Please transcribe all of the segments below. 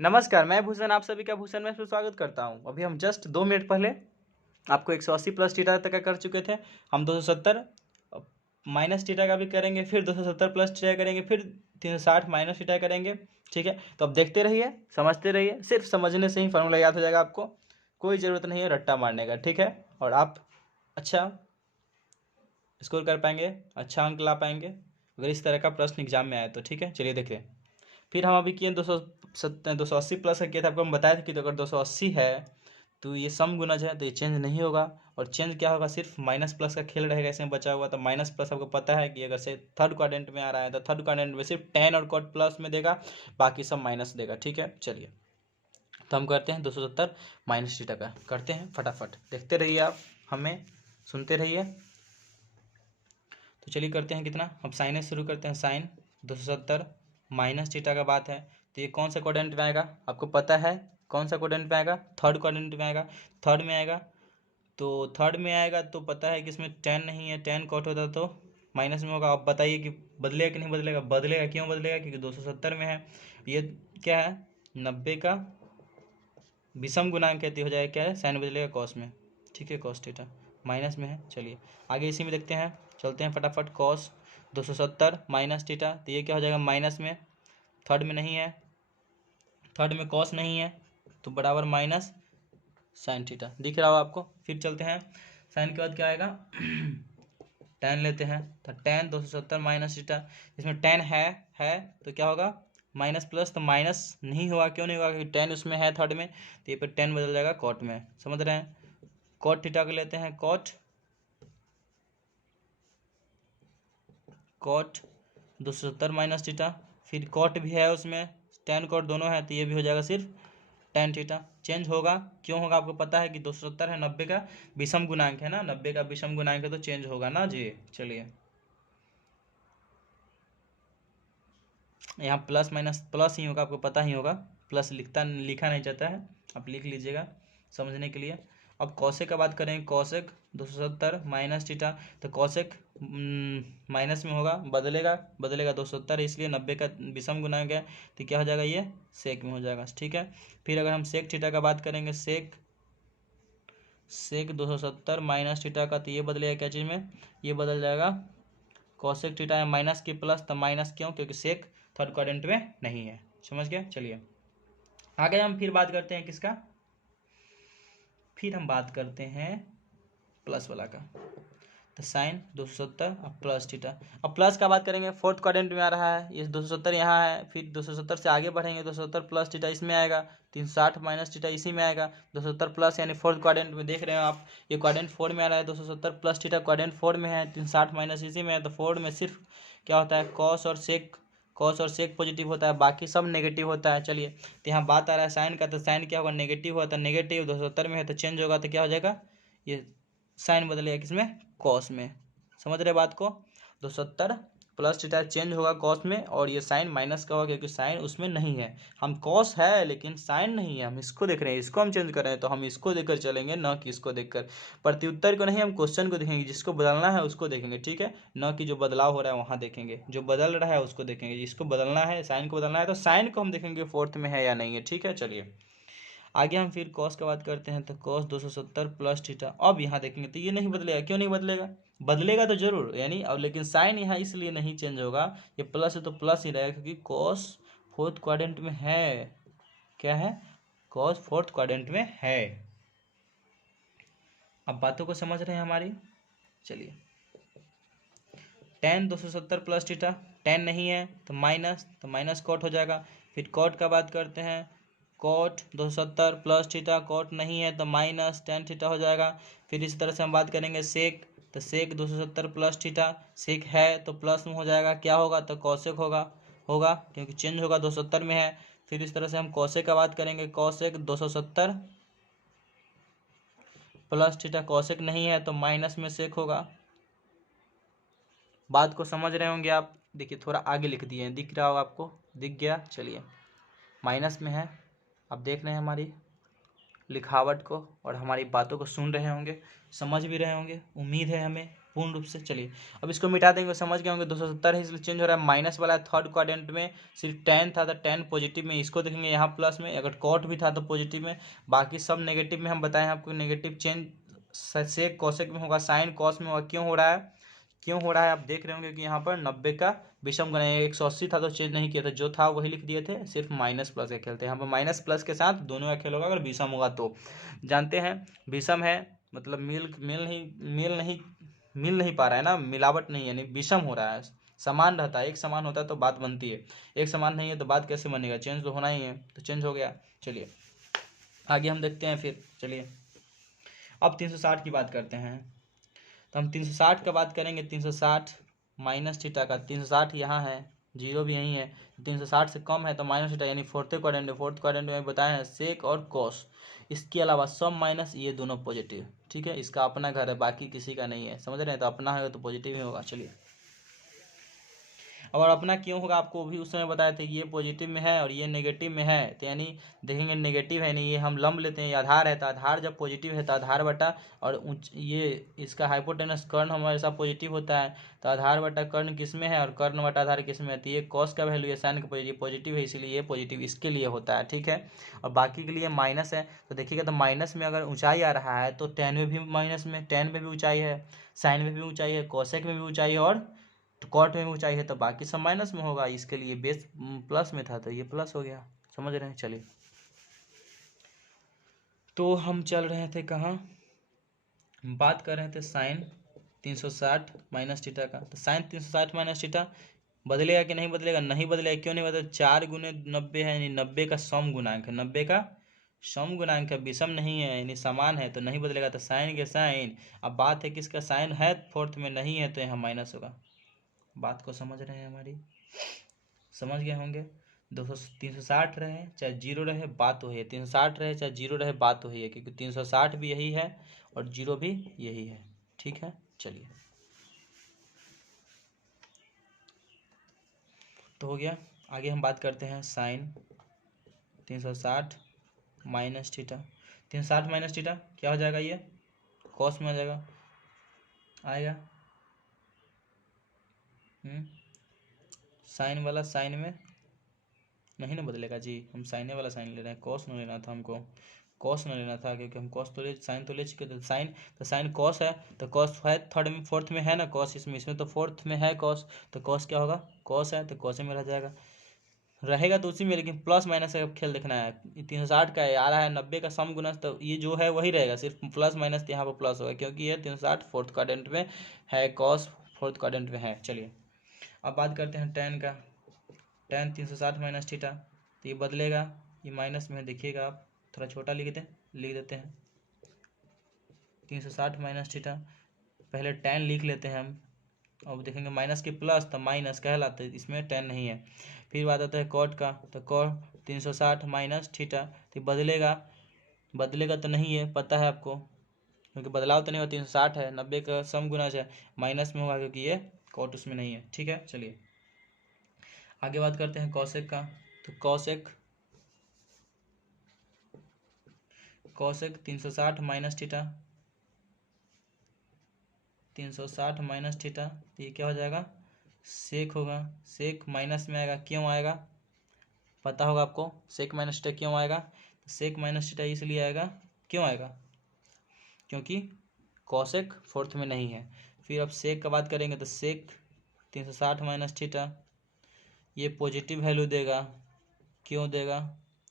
नमस्कार, मैं भूषण आप सभी का भूषण में स्वागत करता हूं। अभी हम जस्ट 2 मिनट पहले आपको 180 प्लस थीटा तक का कर चुके थे। हम 270 माइनस थीटा का भी करेंगे, फिर 270 प्लस थीटा करेंगे, फिर 360 माइनस थीटा करेंगे। ठीक है, तो अब देखते रहिए, समझते रहिए। सिर्फ समझने से ही फॉर्मूला याद हो जाएगा आपको, कोई ज़रूरत नहीं है रट्टा मारने का। ठीक है, और आप अच्छा स्कोर कर पाएंगे, अच्छा अंक ला पाएंगे अगर इस तरह का प्रश्न एग्जाम में आए तो। ठीक है, चलिए देखते हैं। फिर हम अभी किए 280 प्लस का किया था, आपको हम बताया था कि तो अगर 280 है तो ये सम गुणज है, तो ये चेंज नहीं होगा। और चेंज क्या होगा, सिर्फ माइनस प्लस का खेल रहेगा इसमें बचा हुआ। तो माइनस प्लस आपको पता है कि अगर से थर्ड क्वाड्रेंट में आ रहा है तो थर्ड क्वाड्रेंट में सिर्फ टेन और कॉट प्लस में देगा, बाकी सब माइनस देगा। ठीक है, चलिए तो हम करते हैं 270 माइनस थीटा का, करते हैं फटाफट। देखते रहिए आप, हमें सुनते रहिए। तो चलिए करते हैं कितना, अब साइन से शुरू करते हैं। साइन 270 माइनस थीटा का बात है, तो ये कौन सा क्वाड्रेंट में आएगा आपको पता है? कौन सा क्वाड्रेंट में आएगा? थर्ड क्वाड्रेंट में आएगा। थर्ड में आएगा, तो थर्ड में आएगा तो पता है कि इसमें टेन नहीं है, टेन कट होता तो माइनस में होगा। अब बताइए कि बदलेगा कि नहीं बदलेगा? बदलेगा। क्यों बदलेगा? क्योंकि 270 में है। ये क्या है, 90 का विषम गुणांक कहती हो जाएगा, क्या है, साइन बदलेगा कॉस में। ठीक है, कॉस थीटा माइनस में है। चलिए आगे इसी में देखते हैं, चलते हैं फटाफट। कॉस 270 माइनस थीटा, तो ये क्या हो जाएगा, माइनस में। थर्ड में नहीं है, थर्ड में कॉस नहीं है, तो बराबर माइनस साइन थीटा दिख रहा हो आपको। फिर चलते हैं, साइन के बाद क्या आएगा टेन लेते हैं, तो टेन 270 माइनस थीटा, इसमें टेन है तो क्या होगा, माइनस प्लस, तो माइनस नहीं होगा। क्यों नहीं होगा? क्योंकि टेन उसमें है थर्ड में, तो ये पे टेन बदल जाएगा कॉट में। समझ रहे हैं? कॉट थीटा को लेते हैं, कॉट 270 माइनस थीटा, फिर कॉट भी है उसमें, टेन कॉट दोनों है, तो ये भी हो जाएगा सिर्फ टेन थीटा। चेंज होगा, क्यों होगा आपको पता है कि 270 है, 90 का विषम गुणांक है ना, 90 का विषम गुणांक है तो चेंज होगा ना जी। चलिए यहाँ प्लस माइनस प्लस ही होगा, आपको पता ही होगा। प्लस लिखा नहीं जाता है, आप लिख लीजिएगा समझने के लिए। अब कौशिक का बात करें, कौशिक 270 माइनस थीटा, तो कौशिक माइनस में होगा, बदलेगा 270 इसलिए 90 का विषम गुणांक है, तो क्या हो जाएगा, ये सेक में हो जाएगा। ठीक है, फिर अगर हम सेक थीटा का बात करेंगे, सेक 270 माइनस थीटा का, तो ये बदलेगा क्या चीज़ में, ये बदल जाएगा कॉसेक थीटा है माइनस की प्लस, तो माइनस क्यों, क्योंकि सेक थर्ड क्वाड्रेंट में नहीं है। समझ गए? चलिए आगे हम फिर बात करते हैं किसका, फिर हम बात करते हैं प्लस वाला का। तो साइन 270 अब प्लस थीटा। अब प्लस का बात करेंगे, फोर्थ क्वाड्रेंट में आ रहा है ये 270 यहाँ है, फिर 270 से आगे बढ़ेंगे, 270 प्लस थीटा इसमें आएगा, 360 माइनस थीटा इसी में आएगा। 270 प्लस यानी फोर्थ क्वाड्रेंट में देख रहे हो आप, ये क्वाड्रेंट 4 में आ रहा है, 270 प्लस थीटा क्वाड्रेंट 4 में है, 360 माइनस इसी में है, तो 4 में सिर्फ क्या होता है, कॉस और सेक पॉजिटिव होता है, बाकी सब नेगेटिव होता है। चलिए तो यहाँ बात आ रहा है साइन का, तो साइन क्या होगा, नेगेटिव होता है, नेगेटिव 270 में है तो चेंज होगा, तो क्या हो जाएगा, ये साइन बदलेगा किसमें, कॉस में। समझ रहे बात को? 270 प्लस थीटा चेंज होगा कॉस में, और ये साइन माइनस का होगा क्योंकि साइन उसमें नहीं है। हम कॉस है लेकिन साइन नहीं है, हम इसको देख रहे हैं, इसको हम चेंज कर रहे हैं, तो हम इसको देखकर चलेंगे, न कि इसको देखकर। प्रत्युत्तर को नहीं, हम क्वेश्चन को देखेंगे, जिसको बदलना है उसको देखेंगे। ठीक है, न कि जो बदलाव हो रहा है वहाँ देखेंगे, जो बदल रहा है उसको देखेंगे। जिसको बदलना है, साइन को बदलना है, तो साइन को हम देखेंगे फोर्थ में है या नहीं है। ठीक है, चलिए आगे हम फिर कॉस की बात करते हैं, तो कॉस 270 प्लस थीटा। अब यहाँ देखेंगे तो ये नहीं बदलेगा। क्यों नहीं बदलेगा? बदलेगा तो जरूर यानी, अब लेकिन साइन यहाँ इसलिए नहीं चेंज होगा, ये प्लस है तो प्लस ही रहेगा, क्योंकि कॉस फोर्थ क्वाड्रेंट में है। क्या है? कॉस फोर्थ क्वाड्रेंट में है। अब बातों को समझ रहे हैं हमारी? चलिए टेन 270 प्लस थीटा, टेन नहीं है तो माइनस कॉट हो जाएगा। फिर कॉट का बात करते हैं, कॉट 270 प्लस थीटा, कॉट नहीं है तो माइनस टेन थीटा हो जाएगा। फिर इस तरह से हम बात करेंगे सेक, तो सेक 270 प्लस थीटा, सेक है तो प्लस में हो जाएगा, क्या होगा, तो कॉसेक होगा क्योंकि चेंज होगा 270 में है। फिर इस तरह से हम कॉसेक का बात करेंगे, कॉसेक 270 प्लस थीटा, कॉसेक नहीं है तो माइनस में सेक होगा। बात को समझ रहे होंगे आप? देखिए थोड़ा आगे लिख दिए हैं, दिख रहा होगा आपको, दिख गया? चलिए माइनस में है, अब देख रहे हैं हमारी लिखावट को और हमारी बातों को सुन रहे होंगे, समझ भी रहे होंगे, उम्मीद है हमें। पूर्ण रूप से। चलिए अब इसको मिटा देंगे, समझ गए होंगे 270 है इसलिए चेंज हो रहा है, माइनस वाला थर्ड क्वाड्रेंट में सिर्फ टेन था तो टेन पॉजिटिव में, इसको देखेंगे यहाँ प्लस में, अगर कॉट भी था तो पॉजिटिव में, बाकी सब नेगेटिव में। हम बताएं आपको नेगेटिव चेंज सेक कॉसेक में होगा, साइन कॉस में होगा। क्यों हो रहा है, क्यों हो रहा है आप देख रहे होंगे कि यहाँ पर 90 का विषम गुणा, 180 था तो चेंज नहीं किया था, जो था वही लिख दिए थे, सिर्फ माइनस प्लस का खेलते हैं यहाँ पर, माइनस प्लस के साथ दोनों का खेल होगा अगर विषम होगा तो। जानते हैं विषम है मतलब मिल नहीं पा रहा है ना, मिलावट नहीं है, यानी विषम हो रहा है, समान रहता है, एक समान होता है तो बात बनती है, एक समान नहीं है तो बात कैसे बनेगा, चेंज तो होना ही है, तो चेंज हो गया। चलिए आगे हम देखते हैं फिर। चलिए अब 360 की बात करते हैं, तो हम 360 का बात करेंगे, 360 माइनस थीटा का, 360 यहाँ है, जीरो भी यहीं है, 360 से कम है तो माइनस थीटा, यानी फोर्थ क्वाड्रेंट में बताए हैं सेक और कॉस, इसके अलावा सब माइनस, ये दोनों पॉजिटिव। ठीक है, इसका अपना घर है, बाकी किसी का नहीं है, समझ रहे हैं, तो अपना है तो पॉजिटिव ही होगा। चलिए और अपना क्यों होगा आपको भी उस समय बताए थे, ये पॉजिटिव में है और ये नेगेटिव में है, तो यानी देखेंगे नेगेटिव है, नहीं ये हम लंब लेते हैं, ये आधार है, तो आधार जब पॉजिटिव है तो आधार बटा, और ये इसका हाइपोटेनस कर्ण हमेशा पॉजिटिव होता है, तो आधार बटा कर्ण किस में है और कर्ण बटा आधार किस में है, तो ये कॉस का वैल्यू है, साइन का पॉजिटिव है, इसीलिए ये पॉजिटिव इसके लिए होता है। ठीक है, और बाकी के लिए माइनस है, तो देखिएगा तो माइनस में अगर ऊंचाई आ रहा है तो टेन में भी माइनस में, टेन में भी ऊंचाई है, साइन में भी ऊंचाई है, कोसेक में भी ऊंचाई है, और तो कॉट में ऊंचाई है, तो बाकी सब माइनस में होगा, इसके लिए बेस प्लस में था तो ये प्लस हो गया, समझ रहे हैं। चलिए तो हम चल रहे थे कहाँ, बात कर रहे थे साइन 360 माइनस थीटा का, तो साइन 360 माइनस थीटा बदलेगा कि नहीं बदलेगा, नहीं बदलेगा, क्यों नहीं बदलेगा, 4 गुने 90 है, यानी 90 का सम गुणांक है, 90 का सम गुणांक है, विषम नहीं है, यानी समान है, तो नहीं बदलेगा, तो साइन के साइन। अब बात है किसका साइन है फोर्थ में, नहीं है तो यहाँ माइनस होगा। बात को समझ रहे हैं हमारी, समझ गए होंगे। 360 रहे चाहे जीरो रहे बात तो है, 360 रहे चाहे जीरो रहे बात तो है, क्योंकि 360 भी यही है और जीरो भी यही है। ठीक है, चलिए तो हो गया। आगे हम बात करते हैं sine 360 minus theta, 360 minus theta क्या हो जाएगा, ये कॉस में आ जाएगा, आएगा साइन वाला साइन में नहीं ना बदलेगा जी, हम साइने वाला साइन ले रहे हैं, कॉस न लेना था हमको, कॉस न लेना था, क्योंकि हम कॉस तो ले, साइन तो ले चुके थे, साइन तो साइन कॉस है, तो कॉस है थर्ड में फोर्थ में है ना कॉस, इसमें तो फोर्थ में है कॉस, तो कॉस क्या होगा, कॉस है तो कॉस में रह जाएगा, रहेगा तो उसी में, लेकिन प्लस माइनस का खेल देखना है, 360 का आ रहा है 90 का सम गुना, तो ये जो है वही रहेगा, सिर्फ प्लस माइनस यहाँ पर प्लस होगा, क्योंकि ये 360 फोर्थ क्वाड्रेंट में है, कॉस फोर्थ क्वाड्रेंट में है। चलिए अब बात करते हैं टेन का, टेन 360 माइनस थीटा, तो ये बदलेगा, ये माइनस में है, देखिएगा आप थोड़ा छोटा लिख देते हैं 360 माइनस थीटा, पहले टेन लिख लेते हैं हम, अब देखेंगे माइनस के प्लस तो माइनस कहलाते, इसमें टेन नहीं है। फिर बात आता है कॉट का, तो कॉट 360 माइनस थीटा, तो बदलेगा तो नहीं है, पता है आपको, क्योंकि बदलाव तो नहीं होगा, 360 है, 90 का सम गुना है, माइनस में होगा क्योंकि ये कॉट उसमें नहीं है। ठीक है, चलिए आगे बात करते हैं कॉसेक का, तो cosec 360 minus theta, 360 minus theta, तो ये क्या हो जाएगा, सेक होगा, सेक माइनस में आएगा, क्यों आएगा पता होगा आपको, सेक माइनस थीटा क्यों आएगा, तो सेक माइनस थीटा इसलिए आएगा, क्यों आएगा, क्योंकि कॉसेक फोर्थ में नहीं है। फिर अब सेक का बात करेंगे, तो सेक 360 माइनस थीटा ये पॉजिटिव वैल्यू देगा, क्यों देगा,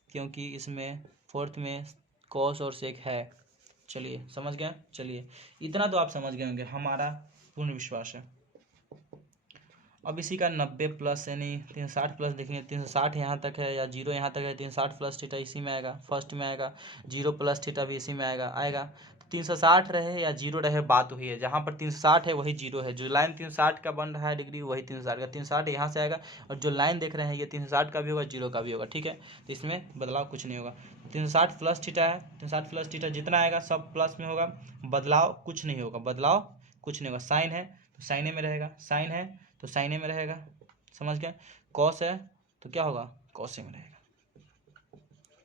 क्योंकि इसमें फोर्थ में कॉस और सेक है। चलिए समझ गए, चलिए इतना तो आप समझ गए होंगे, हमारा पूर्ण विश्वास है। अब इसी का 90 प्लस यानी 360 प्लस देखेंगे, 360 यहाँ तक है या जीरो यहाँ तक है, 360 प्लस थीटा इसी में आएगा, फर्स्ट में आएगा, जीरो प्लस थीटा भी इसी में आएगा। तो 360 रहे या जीरो रहे बात वही है, जहाँ पर 360 है वही जीरो है, जो लाइन 360 का बन रहा है डिग्री वही 360 का, 360 यहाँ से आएगा, और जो लाइन देख रहे हैं ये 360 का भी होगा, जीरो का भी होगा। ठीक है, तो इसमें बदलाव कुछ नहीं होगा, 360 प्लस थीटा है, 360 प्लस थीटा जितना आएगा सब प्लस में होगा, बदलाव कुछ नहीं होगा, साइन है तो साइने में रहेगा, साइन है तो साइने में रहेगा, समझ गए, कॉस है तो क्या होगा, कॉसे में रहेगा।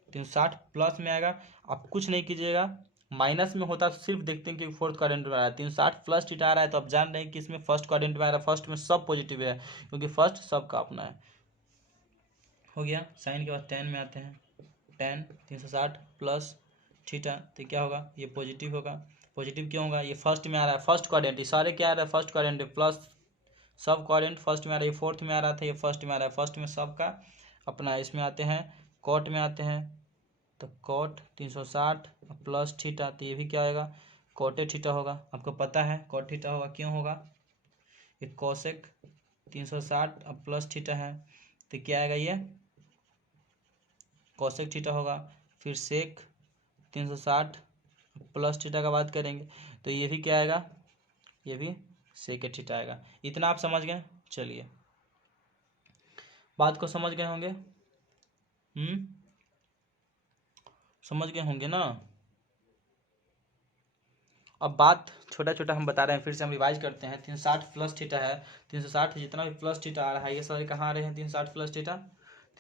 360 प्लस में आएगा, आप कुछ नहीं कीजिएगा, माइनस में होता तो सिर्फ देखते हैं कि फोर्थ क्वाड्रेंट में आ रहा है। 360 प्लस थीटा आ रहा है तो आप जान रहे हैं कि इसमें फर्स्ट क्वाड्रेंट में आ रहा है, फर्स्ट में सब पॉजिटिव है क्योंकि फर्स्ट सब का अपना है। हो गया। साइन के बाद टेन में आते हैं। टेन 360 प्लस थीटा तो क्या होगा, ये पॉजिटिव होगा। पॉजिटिव क्यों होगा, ये फर्स्ट में आ रहा है, फर्स्ट क्वाड्रेंट, ये सारे क्या आ रहा है, फर्स्ट क्वाड्रेंट प्लस सब क्वाड्रेंट फर्स्ट में आ रहा है, ये फोर्थ में आ रहा था, ये फर्स्ट में आ रहा है, फर्स्ट में सब का अपना। इसमें आते हैं कॉट में आते हैं तो कॉट 360 प्लस थीटा तो ये भी क्या आएगा, कॉटे थीटा होगा। आपको पता है कॉट थीटा होगा, क्यों होगा, ये कोसेक 360 प्लस थीटा है तो क्या आएगा, ये कोसेक थीटा होगा। फिर सेक 360 प्लस थीटा का बात करेंगे तो ये भी क्या आएगा, ये भी सेक थीटा आएगा। इतना आप समझ गए। चलिए बात को समझ गए होंगे, समझ गए होंगे ना। अब बात छोटा छोटा हम बता रहे हैं, फिर से हम रिवाइज करते हैं। 360 प्लस थीटा है, 360 जितना भी प्लस थीटा आ रहा है ये सारे कहाँ आ रहे हैं, 360 प्लस थीटा।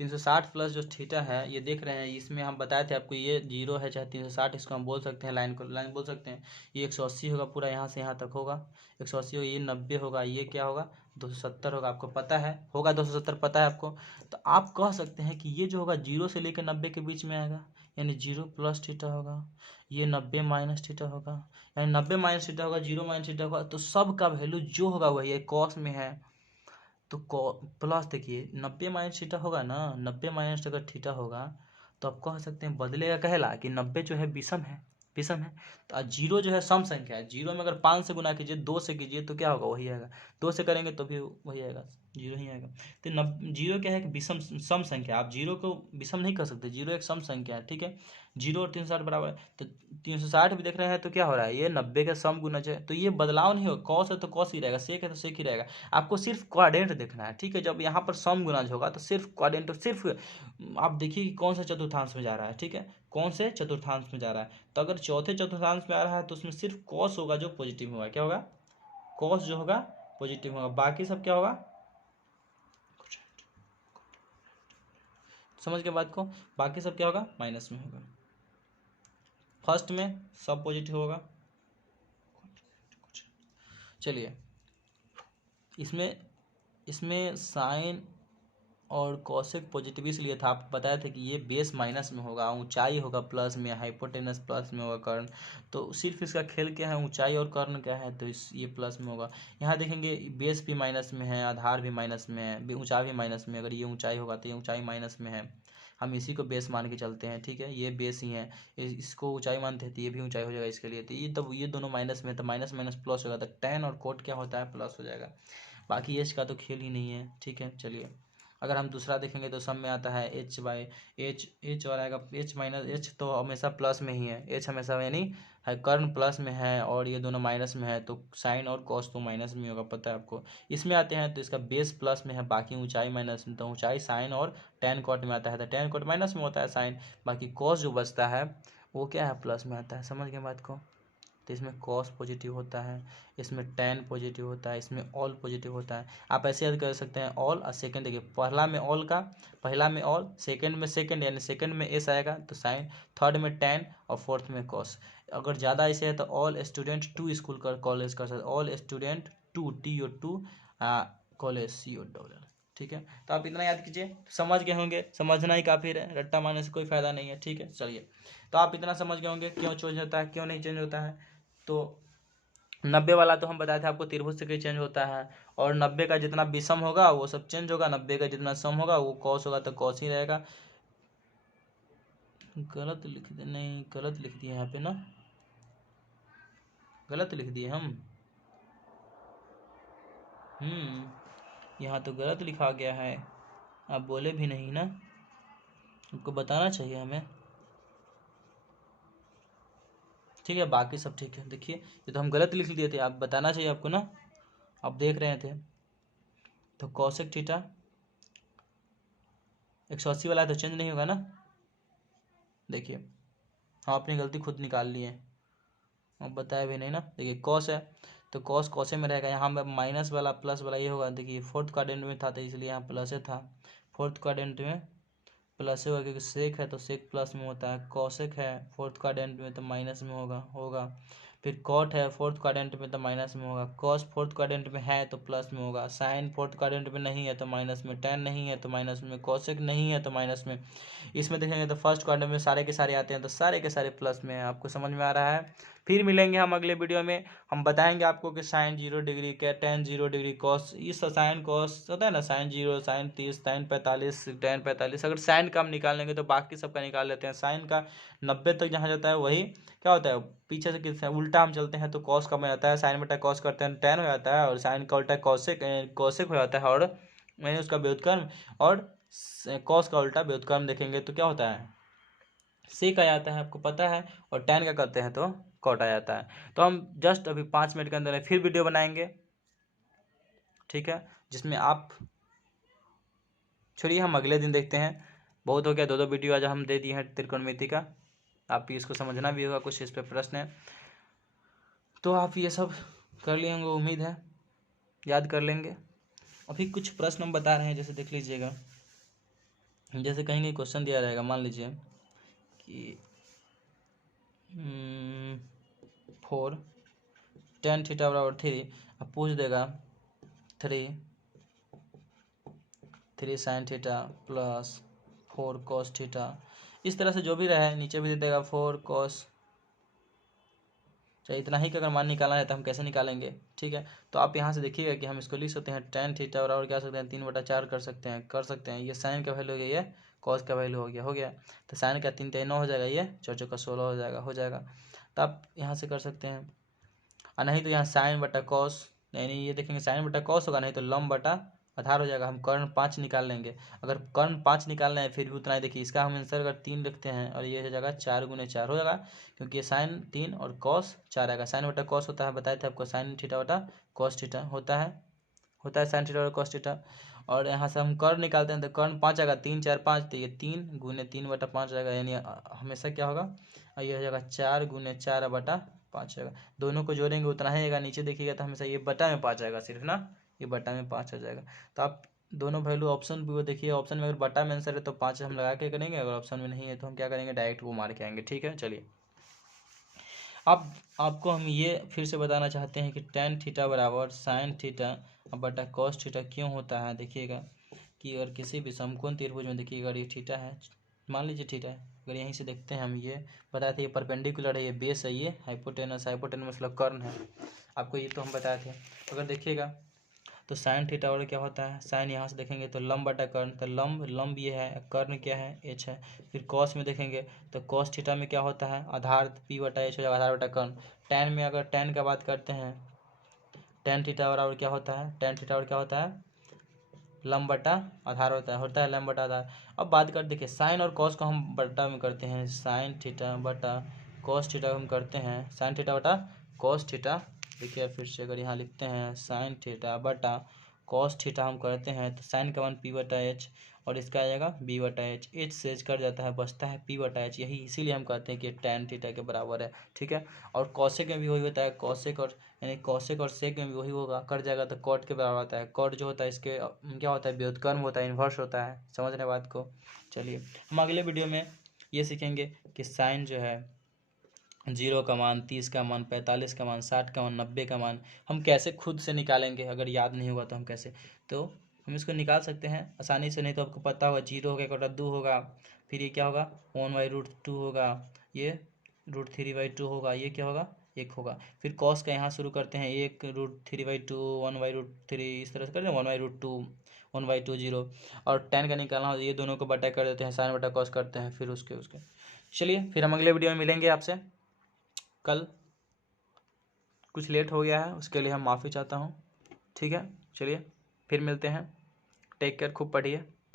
360 प्लस जो थीटा है ये देख रहे हैं, इसमें हम बताए थे आपको ये 0 है चाहे 360, इसको हम बोल सकते हैं लाइन को लाइन बोल सकते हैं। ये 180 होगा, पूरा यहाँ से यहाँ तक होगा 180 होगा, ये 90 होगा, ये क्या होगा 270 होगा। आपको पता है होगा 270 पता है आपको। तो आप कह सकते हैं कि ये जो होगा 0 से लेकर 90 के बीच में आएगा, यानी 0 प्लस थीटा होगा। ये 90 माइनस थीटा होगा, यानी 90 माइनस थीटा होगा, 0 माइनस थीटा होगा। तो सब का वैल्यू जो होगा वही है, कॉस में है तो प्लस देखिए 90 माइनस थीटा होगा ना, 90 माइनस अगर थीटा होगा तो आप कह सकते हैं बदलेगा कहेला कि 90 जो है विषम है, विषम है। तो 0 जो है सम संख्या है, 0 में अगर 5 से गुना कीजिए, 2 से कीजिए तो क्या होगा, वही आएगा। 2 से करेंगे तो भी वही आएगा, 0 ही आएगा। तो 0 क्या है कि विषम सम संख्या, आप 0 को विषम नहीं कर सकते, 0 एक सम संख्या है, ठीक है। 0 और 360 बराबर है तो 360 भी देख रहे हैं तो क्या हो रहा है, ये 90 का सम गुणज है, तो ये बदलाव नहीं होगा। कॉस है तो कॉस ही रहेगा, सेक है तो सेक ही रहेगा। आपको सिर्फ क्वाड्रेंट देखना है, ठीक है। जब यहाँ पर सम गुणज होगा तो सिर्फ क्वाड्रेंट, सिर्फ आप देखिए कि कौन सा चतुर्थांश में जा रहा है, ठीक है, कौन से चतुर्थांश में जा रहा है। तो अगर चौथे चतुर्थांश में आ रहा है तो उसमें सिर्फ कॉस होगा जो पॉजिटिव होगा, क्या होगा, कॉस जो होगा पॉजिटिव होगा, बाकी सब क्या होगा, समझ के बात को, बाकी सब क्या होगा माइनस में होगा। फर्स्ट में सब पॉजिटिव होगा। चलिए इसमें इसमें साइन और कॉसेक पॉजिटिव इसलिए था, आप बताया था कि ये बेस माइनस में होगा, ऊंचाई होगा प्लस में, हाइपोटेनस प्लस में होगा कर्ण। तो सिर्फ इसका खेल क्या है, ऊंचाई और कर्ण क्या है, तो इस ये प्लस में होगा। यहाँ देखेंगे बेस भी माइनस में है, आधार भी माइनस में है, ऊंचाई भी माइनस में। अगर ये ऊंचाई होगा तो ये ऊंचाई माइनस में है, हम इसी को बेस मान के चलते हैं, ठीक है। ये बेस ही है, इसको ऊंचाई मानते हैं तो ये भी ऊंचाई हो जाएगा इसके लिए। तो ये तब ये दोनों माइनस में, तो माइनस माइनस प्लस होगा, तो टेन और कोट क्या होता है, प्लस हो जाएगा। बाकी एच का तो खेल ही नहीं है, ठीक है। चलिए अगर हम दूसरा देखेंगे तो सब में आता है एच बाई एच, एच और आएगा एच माइनस एच, तो हमेशा प्लस में ही है एच हमेशा, यानी है कर्ण प्लस में है और ये दोनों माइनस में है, तो साइन और कॉस तो माइनस में होगा, पता है आपको। इसमें आते हैं तो इसका बेस प्लस में है, बाकी ऊंचाई माइनस में, तो ऊंचाई साइन और टेन कॉट में आता है, तो टेन कॉट माइनस में होता है साइन, बाकी कॉस जो बचता है वो क्या है, प्लस में आता है। समझ गए बात को। तो इसमें कॉस पॉजिटिव होता है, इसमें टेन पॉजिटिव होता है, इसमें ऑल पॉजिटिव होता है। आप ऐसे याद कर सकते हैं ऑल और सेकंड, देखिए पहला में ऑल का, पहला में ऑल, सेकंड में सेकंड, यानी सेकंड में एस आएगा तो साइन, थर्ड में टेन और फोर्थ में कॉस। अगर ज़्यादा ऐसे है तो ऑल स्टूडेंट टू स्कूल कर कॉलेज कर सकते, all student to T O to college C O dollar, ठीक है। तो आप इतना याद कीजिए, समझ गए होंगे, समझना ही काफ़ी है, रट्टा मारने से कोई फायदा नहीं है, ठीक है। चलिए तो आप इतना समझ गए होंगे क्यों चेंज होता है, क्यों नहीं चेंज होता है। तो 90 वाला तो हम बताए थे आपको, त्रिभुज से कहीं चेंज होता है, और 90 का जितना विषम होगा वो सब चेंज होगा, 90 का जितना सम होगा वो कॉस होगा तो कॉस ही रहेगा। गलत लिख दे, नहीं गलत लिख दिए यहाँ पे ना, गलत लिख दिए हम, यहाँ तो गलत लिखा गया है, आप बोले भी नहीं ना, आपको बताना चाहिए हमें, ठीक है। बाकी सब ठीक है, देखिए ये तो हम गलत लिख दिए थे, आप बताना चाहिए आपको ना, आप देख रहे थे। तो कॉसेक थीटा 180 वाला है तो चेंज नहीं होगा ना, देखिए हम अपनी गलती खुद निकाल लिए, अब बताया भी नहीं ना। देखिए कॉस है तो कॉस कॉसे में रहेगा, यहाँ में माइनस वाला प्लस वाला ये होगा। देखिए फोर्थ क्वाड्रेंट में था तो इसलिए यहाँ प्लस था, फोर्थ क्वाड्रेंट में प्लस होगा क्योंकि सेक है तो सेक प्लस में होता है, कॉसेक है फोर्थ क्वाड्रेंट में तो माइनस में होगा। फिर कॉट है फोर्थ क्वाड्रेंट में तो माइनस में होगा, कॉस फोर्थ क्वाड्रेंट में है तो प्लस में होगा, साइन फोर्थ क्वाड्रेंट में नहीं है तो माइनस में, टेन नहीं है तो माइनस में, कॉसेक नहीं है तो माइनस में। इसमें देखेंगे तो फर्स्ट क्वाड्रेंट में सारे के सारे आते हैं तो सारे के सारे प्लस में है। आपको समझ में आ रहा है? फिर मिलेंगे हम अगले वीडियो में, हम बताएंगे आपको कि साइन 0 डिग्री क्या, टेन 0 डिग्री, कॉस इस साइन कॉस होता है ना, साइन 0, साइन 30, साइन 45, टेन 45। अगर साइन का हम निकाल लेंगे तो बाकी सबका निकाल लेते हैं। साइन का 90 तक जहाँ जाता है वही क्या होता है, पीछे से किस उल्टा हम चलते हैं तो कॉस का बन जाता है, साइन बटा कॉस करते हैं टेन हो जाता है, और साइन का उल्टा कॉसेक कॉसेक हो जाता है, और मैंने उसका व्युत्क्रम, और कॉस का उल्टा व्युत्क्रम देखेंगे तो क्या होता है, सेक आ जाता है, आपको पता है। और टेन का करते हैं तो कॉट आ जाता है। तो हम जस्ट अभी 5 मिनट के अंदर फिर वीडियो बनाएंगे, ठीक है, जिसमें आप छोड़िए हम अगले दिन देखते हैं। बहुत हो गया, 2 वीडियो आज हम दे दिए हैं त्रिकोणमिति का। आप भी इसको समझना भी होगा, कुछ इस पर प्रश्न है तो आप ये सब कर लिए होंगे, उम्मीद है याद कर लेंगे। अभी कुछ प्रश्न हम बता रहे हैं, जैसे देख लीजिएगा, जैसे कहीं कहीं क्वेश्चन दिया रहेगा, मान लीजिए कि 4 tan थीटा बराबर 3, अब पूछ देगा 3 sin theta plus 4 cos theta, इस तरह से जो भी रहे, नीचे भी दे देगा 4 cos, चाहे इतना ही का अगर मान निकालना है तो हम कैसे निकालेंगे, ठीक है। तो आप यहाँ से देखिएगा कि हम इसको लिख सकते हैं tan थीटा बराबर क्या सकते हैं, 3/4 कर सकते हैं। ये साइन का वैल्यू हो गया, ये कॉस का वैल्यू हो गया। तो साइन का 3 3 9 हो जाएगा, ये 4 4 16 हो जाएगा। तो आप यहाँ से कर सकते हैं, और नहीं तो यहाँ साइन बटा कॉस, यानी ये देखेंगे साइन बटा कॉस होगा, नहीं तो लम बटा आधार हो जाएगा। हम कर्ण 5 निकाल लेंगे, अगर कर्ण 5 निकालना है फिर भी उतना ही। देखिए इसका हम आंसर अगर 3 लिखते हैं और ये हो जाएगा 4 × 4 हो जाएगा, क्योंकि ये साइन 3 और कॉस 4 आएगा। साइन बटा कॉस होता है, बताए थे आपको, साइन थीटा बटा कॉस थीटा होता है साइन थीटा बटा कॉस थीटा। और यहाँ से हम कर्ण निकालते हैं तो कर्ण 5 आएगा, 3 4 5, तो ये 3 × 3/5 आएगा, यानी हमेशा क्या होगा, ये हो जाएगा 4 × 4/5 आएगा। दोनों को जोड़ेंगे उतना ही आएगा, नीचे देखिएगा तो हमेशा ये बटा में 5 आएगा सिर्फ ना, ये बटा में 5 आ जाएगा। तो आप दोनों वैल्यू ऑप्शन भी वो देखिए, ऑप्शन में अगर बटा में आंसर है तो 5 हम लगा के करेंगे, अगर ऑप्शन में नहीं है तो हम क्या करेंगे, डायरेक्ट वो मार के आएंगे, ठीक है। चलिए अब आपको हम ये फिर से बताना चाहते हैं कि tan थीटा बराबर साइन थीटा बटा कॉस थीटा क्यों होता है। देखिएगा कि अगर किसी भी समकोण त्रिभुज में, देखिएगा अगर ये थीटा है, मान लीजिए थीटा है, अगर यहीं से देखते हैं हम, ये बताए थे ये परपेंडिकुलर है, ये बेस है, ये हाइपोटेनस मतलब कर्ण है, आपको ये तो हम बताए थे। अगर देखिएगा तो साइन थीटा और क्या होता है, साइन यहाँ से देखेंगे तो लंब बटा कर्ण, तो लंब ये है, कर्ण क्या है, एच है। फिर कॉस में देखेंगे तो कॉस थीटा में क्या होता है, आधार पी बटा एच हो जाएगा, आधार बटा कर्ण। टैन में अगर टैन का बात करते हैं, टैन थीटा बराबर क्या होता है, टैन थीटा और क्या होता है, लंब बटा आधार होता है लंब बटा आधार। अब बात कर, देखिए साइन और कॉस को हम बटा में करते हैं, साइन थीटा बटा कॉस थीटा हम करते हैं, साइन थीटा बटा कॉस थीटा। देखिए फिर से अगर यहाँ लिखते हैं साइन थीटा बटा कॉस थीटा हम करते हैं, तो साइन का मान पी बटा एच, और इसका आ जाएगा बी बटा एच, एच से एच कट जाता है, बचता है पी बटा एच, यही इसीलिए हम कहते हैं कि टैन थीटा के बराबर है, ठीक है। और कॉसेक में भी वही होता है, कॉसेक और यानी कॉसेक और सेक में भी वही होगा, कट जाएगा तो कॉट के बराबर होता है। कॉट जो होता है इसके क्या होता है, व्युत्क्रम होता है, इन्वर्स होता है, समझ रहे बात को। चलिए हम अगले वीडियो में ये सीखेंगे कि साइन जो है 0 का मान, 30 का मान, 45 का मान, 60 का मान, 90 का मान हम कैसे खुद से निकालेंगे, अगर याद नहीं होगा तो हम कैसे, तो हम इसको निकाल सकते हैं आसानी से। नहीं तो आपको पता होगा 0 होगा, 1/2 होगा, फिर ये क्या होगा 1/√2 होगा, ये √3/2 होगा, ये क्या होगा 1 होगा। फिर कॉस का यहाँ शुरू करते हैं, 1√3/2, 1/√3, इस तरह से करते हैं 1/√2, 1/2 और tan का निकालना हो, ये दोनों को बटा कर देते हैं, साइन बटा कॉस करते हैं, फिर उसके चलिए फिर हम अगले वीडियो में मिलेंगे आपसे। कल कुछ लेट हो गया है, उसके लिए हम माफ़ी चाहता हूँ, ठीक है। चलिए फिर मिलते हैं, टेक केयर, खूब पढ़िए।